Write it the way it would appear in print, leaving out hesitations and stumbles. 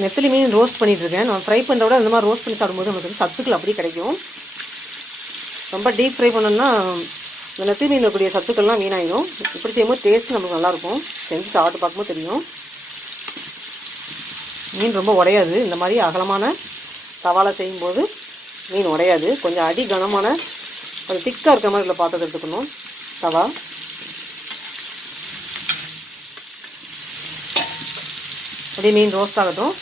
நெத்திலி மீன் ரோஸ்ட் பண்ணிகிட்ருக்கேன். நான் ஃப்ரை பண்ணுறத விட இந்த மாதிரி ரோஸ்ட் பண்ணி சாப்பிடும்போது நமக்கு வந்து சத்துக்கள் அப்படி கிடைக்கும். ரொம்ப டீப் ஃப்ரை பண்ணோம்னா இந்த நெத்திலி மீனில் இருக்கக்கூடிய சத்துக்கள்லாம் வீணாயிடும். இப்படி செய்யும்போது டேஸ்ட்டு நமக்கு நல்லாயிருக்கும். செஞ்சு சாப்பிட்டு பார்க்கும்போது தெரியும். மீன் ரொம்ப உடையாது. இந்த மாதிரி அகலமான தவாவில் செய்யும்போது மீன் உடையாது. கொஞ்சம் அடி கனமான கொஞ்சம் திக்காக இருக்கிற மாதிரி உள்ள பாத்திரத்தை எடுத்துக்கணும். தவா அப்படியே மீன் ரோஸ்ட் ஆகட்டும்.